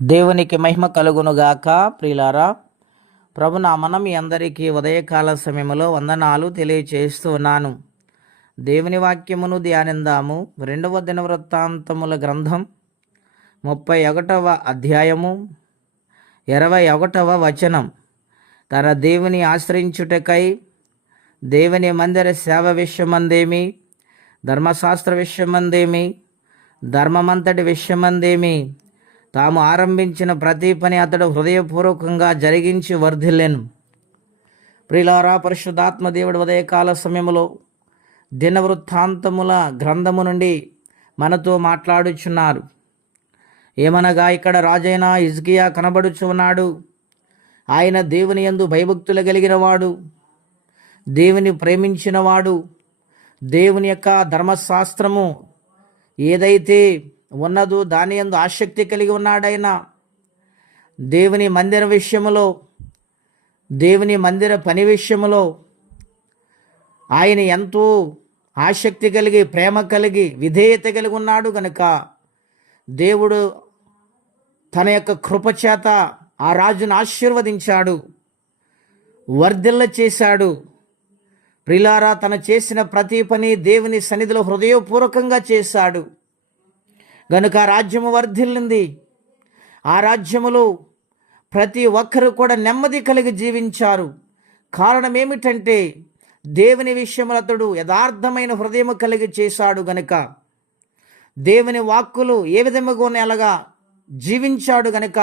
దేవునికి మహిమ కలుగునుగాక. ప్రియులారా, ప్రభునామన మీ అందరికీ ఉదయకాల సమయంలో వందనాలు తెలియచేస్తూ ఉన్నాను. దేవుని వాక్యమును ధ్యానిందాము. 2వ దినవృత్తాంతముల గ్రంథం 31వ అధ్యాయము 21వ వచనం. తన దేవుని ఆశ్రయించుటకై దేవుని మందిర సేవ విషయమందేమి, ధర్మశాస్త్ర విషయమందేమి, ధర్మమంతటి విషయమందేమి తాము ఆరంభించిన ప్రతి పని అతడు హృదయపూర్వకంగా జరిగించి వర్ధిల్లెను. ప్రియులారా, పరిశుద్ధాత్మ దేవుడు ఉదయకాల సమయంలో దినవృత్తాంతముల గ్రంథము నుండి మనతో మాట్లాడుచున్నారు. ఏమనగా, ఇక్కడ రాజైన హిజ్కియా కనబడుచున్నాడు. ఆయన దేవుని యందు భయభక్తులు కలిగిన వాడు, దేవుని ప్రేమించినవాడు, దేవుని యొక్క ధర్మశాస్త్రము ఏదైతే ఉన్నదో దాని యందు ఆసక్తి కలిగి ఉన్నాడైనా. దేవుని మందిర విషయములో, దేవుని మందిర పని విషయములో ఆయన ఎంతో ఆసక్తి కలిగి, ప్రేమ కలిగి, విధేయత కలిగి ఉన్నాడు కనుక దేవుడు తన యొక్క కృపచేత ఆ రాజును ఆశీర్వదించాడు, వర్ధిల్ల చేశాడు. ప్రిలారా, తన చేసిన ప్రతి పని దేవుని సన్నిధిలో హృదయపూర్వకంగా చేశాడు గనుక రాజ్యము వర్ధిల్లింది. ఆ రాజ్యములో ప్రతి ఒక్కరు కూడా నెమ్మది కలిగి జీవించారు. కారణం ఏమిటంటే, దేవుని విషయములో అతడు యథార్థమైన హృదయము కలిగి చేశాడు గనుక, దేవుని వాక్కులు ఏ విధముగా అలాగా జీవించాడు గనుక,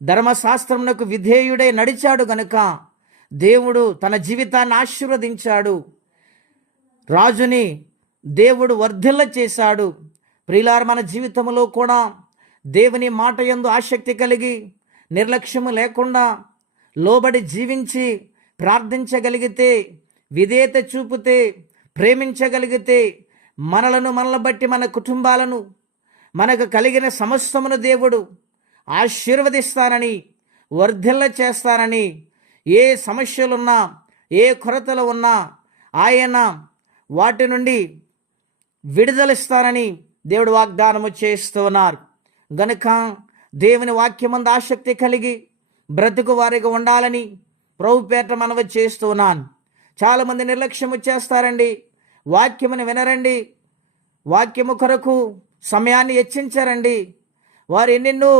ధర్మశాస్త్రమునకు విధేయుడై నడిచాడు గనుక దేవుడు తన జీవితాన్ని ఆశీర్వదించాడు. రాజుని దేవుడు వర్ధిల్ల చేశాడు. ప్రియులార, మన జీవితంలో కూడా దేవుని మాట యందు ఆసక్తి కలిగి, నిర్లక్ష్యము లేకుండా లోబడి జీవించి ప్రార్థించగలిగితే, విధేయత చూపితే, ప్రేమించగలిగితే, మనల్ని బట్టి మన కుటుంబాలను, మనకు కలిగిన సమస్తమును దేవుడు ఆశీర్వదిస్తానని, వర్ధిల్ల చేస్తానని, ఏ సమస్యలున్నా, ఏ కొరతలు ఉన్నా ఆయన వాటి నుండి విడుదలిస్తానని దేవుడు వాగ్దానము చేస్తూ ఉన్నారు. గనుక దేవుని వాక్యమందు ఆసక్తి కలిగి బ్రతుకు వారిగా ఉండాలని ప్రభుపేట మనవి చేస్తూ ఉన్నాను. చాలామంది నిర్లక్ష్యము చేస్తారండి, వాక్యమును వినరండి, వాక్యము కొరకు సమయాన్ని హెచ్చించారండి. వారు ఎన్నెన్నో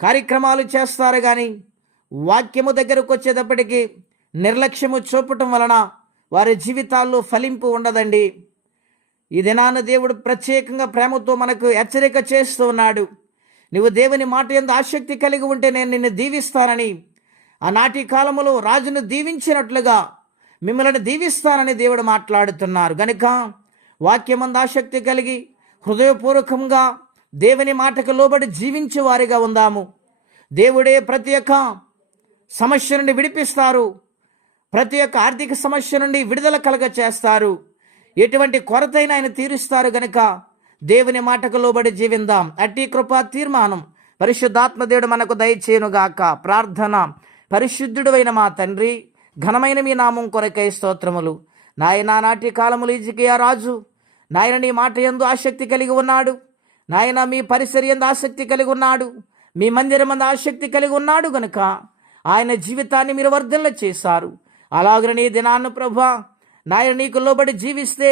కార్యక్రమాలు చేస్తారు, కానీ వాక్యము దగ్గరకు వచ్చేటప్పటికి నిర్లక్ష్యము చూపటం వలన వారి జీవితాల్లో ఫలింపు ఉండదండి. ఈ దినాన దేవుడు ప్రత్యేకంగా ప్రేమతో మనకు హెచ్చరిక చేస్తూ ఉన్నాడు. నువ్వు దేవుని మాట యందు ఆసక్తి కలిగి ఉంటే నేను నిన్ను దీవిస్తానని, ఆనాటి కాలములో రాజును దీవించినట్లుగా మిమ్మల్ని దీవిస్తానని దేవుడు మాట్లాడుతున్నారు. గనుక వాక్యమందు ఆసక్తి కలిగి హృదయపూర్వకంగా దేవుని మాటకు లోబడి జీవించే వారిగా ఉందాము. దేవుడే ప్రతి ఒక్క సమస్య నుండి విడిపిస్తారు, ప్రతి ఒక్క ఆర్థిక సమస్య నుండి విడుదల కలగ చేస్తారు. ఎటువంటి కొరతైనా ఆయన తీరుస్తారు. గనుక దేవుని మాటకు లోబడి జీవిందాం. అట్టి కృపా తీర్మానం పరిశుద్ధాత్మ దేవుడు మనకు దయచేయునుగాక. ప్రార్థన. పరిశుద్ధుడైన మా తండ్రి, ఘనమైన మీ నామం కొరకై స్తోత్రములు. నాయన, నాటి కాలములు హిజ్కియా రాజు నాయన నీ మాట యందు ఆసక్తి కలిగి ఉన్నాడు. నాయన మీ పరిసర యందు ఆసక్తి కలిగి ఉన్నాడు, మీ మందిరం యందు ఆసక్తి కలిగి ఉన్నాడు గనుక ఆయన జీవితాన్ని మీరు వర్ధిల్ల చేశారు. అలాగనే నీ దినాన్ని ప్రభా నాయన నీకు లోబడి జీవిస్తే,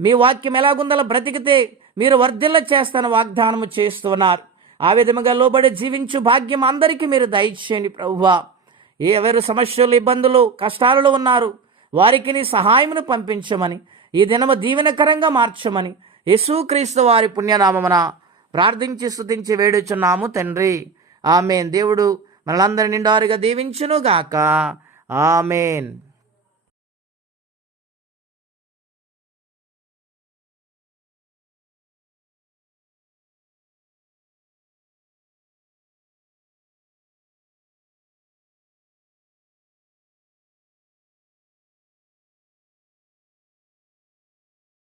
మీ వాక్యం ఎలాగుందలో బ్రతికితే మీరు వర్ధిల్ల చేస్తాను వాగ్దానము చేస్తున్నారు. ఆ విధముగా లోబడి జీవించు భాగ్యం అందరికీ మీరు దయచేయండి ప్రభువా. ఎవరు సమస్యలు, ఇబ్బందులు, కష్టాలలో ఉన్నారు వారికి నీ సహాయమును పంపించమని, ఈ దినము దీవెనకరంగా మార్చమని యేసుక్రీస్తు వారి పుణ్యనామమున ప్రార్థించి స్తుతించి వేడుచున్నాము తండ్రి. ఆమేన్. దేవుడు మనలందరి నిండారుగా దీవించునుగాక. ఆమేన్.